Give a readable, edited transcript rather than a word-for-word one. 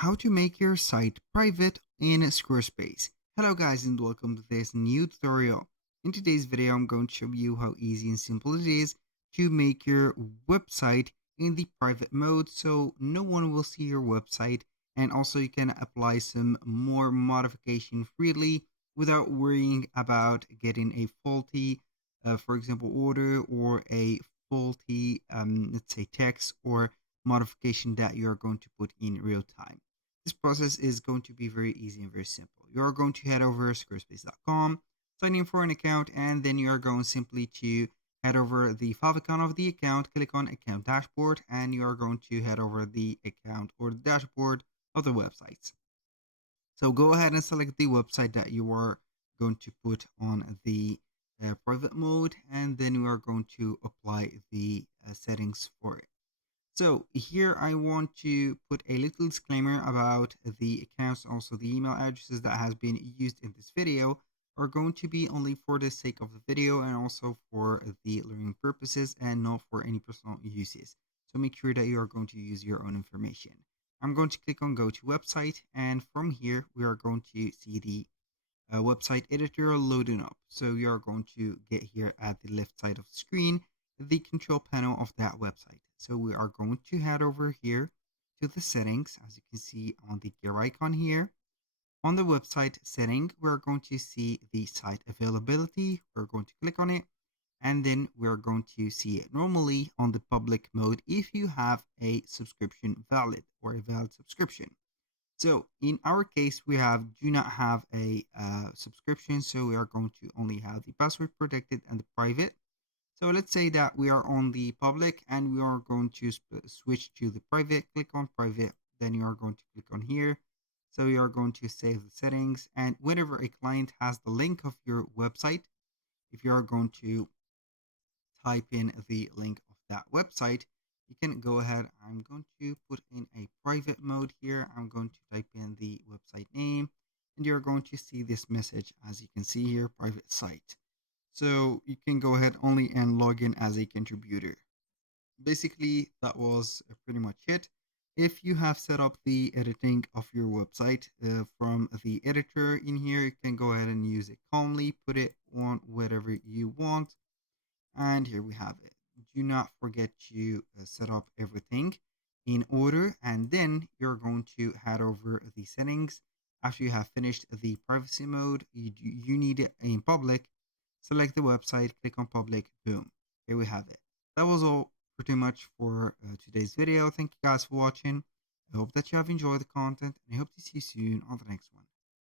how to make your site private in Squarespace. Hello guys and welcome to this new tutorial. In today's video I'm going to show you how easy and simple it is to make your website in the private mode so no one will see your website, and also you can apply some more modification freely without worrying about getting a faulty for example order, or a faulty let's say text or modification that you are going to put in real time. This process is going to be very easy and very simple. You are going to head over to squarespace.com, sign in for an account, and then you are going simply to head over the favicon of the account, click on account dashboard, and you are going to head over the account or the dashboard of the websites. So go ahead and select the website that you are going to put on the private mode, and then you are going to apply the settings for it. So here I want to put a little disclaimer about the accounts. Also, the email addresses that has been used in this video are going to be only for the sake of the video and also for the learning purposes and not for any personal uses. So make sure that you are going to use your own information. I'm going to click on go to website, and from here we are going to see the website editor loading up. So you are going to get here at the left side of the screen the control panel of that website. So we are going to head over here to the settings, as you can see on the gear icon here. On the website setting, we're going to see the site availability. We're going to click on it, and then we're going to see it normally on the public mode if you have a subscription valid or a valid subscription. So in our case, we do not have a subscription, so we are going to only have the password protected and the private. So let's say that we are on the public and we are going to switch to the private. Click on private, then you are going to click on here. So you are going to save the settings, and whenever a client has the link of your website, if you are going to type in the link of that website, you can go ahead. I'm going to put in a private mode here. I'm going to type in the website name, and you're going to see this message, as you can see here, private site. So you can go ahead only and log in as a contributor. Basically, that was pretty much it. If you have set up the editing of your website from the editor in here, you can go ahead and use it calmly, put it on whatever you want. And here we have it. Do not forget to set up everything in order, and then you're going to head over the settings. After you have finished the privacy mode, you need it in public. Select the website, click on public, boom. Here we have it. That was all pretty much for today's video. Thank you guys for watching. I hope that you have enjoyed the content, and I hope to see you soon on the next one.